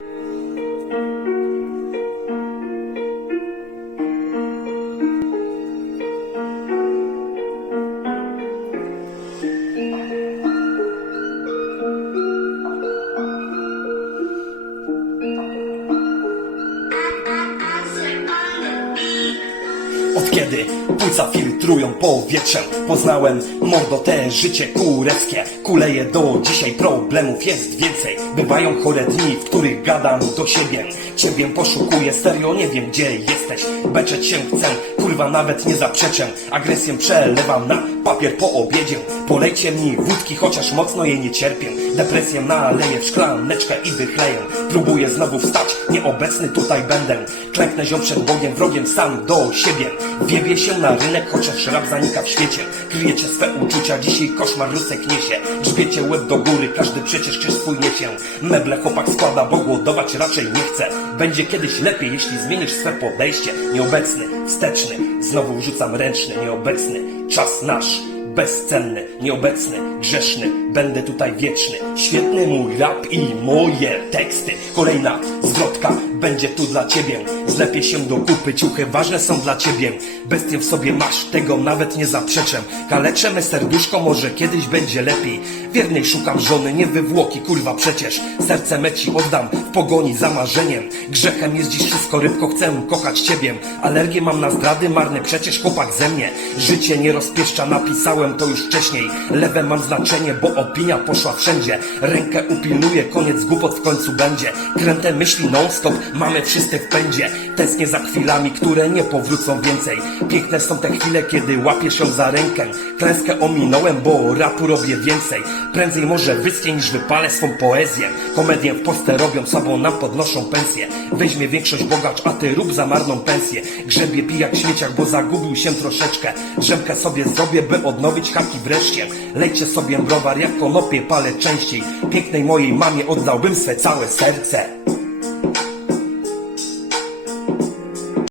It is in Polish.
you Od kiedy płuca filtrują powietrzem Poznałem mordo te życie kureckie. Kuleje do dzisiaj problemów jest więcej. Bywają chore dni, w których gadam do siebie. Ciebie poszukuję, serio nie wiem gdzie jesteś. Beczeć się chcę, kurwa nawet nie zaprzeczę. Agresję przelewam na papier po obiedzie. Polejcie mi wódki, chociaż mocno jej nie cierpię. Depresję naleję w szklaneczkę i wychleję. Próbuję znowu wstać, nieobecny tutaj będę. Klęknę ziom przed Bogiem, wrogiem sam do siebie. Wiebie się na rynek, chociaż rap zanika w świecie. Kryjecie swe uczucia, dzisiaj koszmar rusek niesie. Grzbiecie łeb do góry, każdy przecież krzyż swój niesie. Meble chłopak składa, bo głodować raczej nie chce. Będzie kiedyś lepiej, jeśli zmienisz swe podejście. Nieobecny, wsteczny, znowu rzucam ręczny Nieobecny, czas nasz bezcenny, nieobecny, grzeszny, będę tutaj wieczny. Świetny mój rap i moje teksty. Kolejna będzie tu dla ciebie. Zlepię się do kupy, ciuchy ważne są dla ciebie. Bestię w sobie masz, tego nawet nie zaprzeczę. Kaleczę me serduszko, może kiedyś będzie lepiej. Wiernej szukam żony, nie wywłoki, kurwa przecież. Serce me ci oddam w pogoni za marzeniem. Grzechem jest dziś wszystko, rybko, chcę kochać ciebie. Alergię mam na zdrady, marne przecież chłopak ze mnie. Życie nie rozpieszcza, napisałem to już wcześniej. Lewe mam znaczenie, bo opinia poszła wszędzie. Rękę upilnuję, koniec głupot w końcu będzie. Kręte myśli non-stop, mamy wszyscy w pędzie. Tęsknię za chwilami, które nie powrócą więcej. Piękne są te chwile, kiedy łapiesz ją za rękę. Klęskę ominąłem, bo rapu robię więcej. Prędzej może wyschnie niż wypalę swą poezję. Komedię w postę robią, sobą nam podnoszą pensję. Weźmie większość bogacz, a ty rób za marną pensję. Grzebie pijak w śmieciach, bo zagubił się troszeczkę. Drzemkę sobie zrobię, by odnowić haki wreszcie. Lejcie sobie browar, jak konopie palę częściej. Pięknej mojej mamie oddałbym swe całe serce.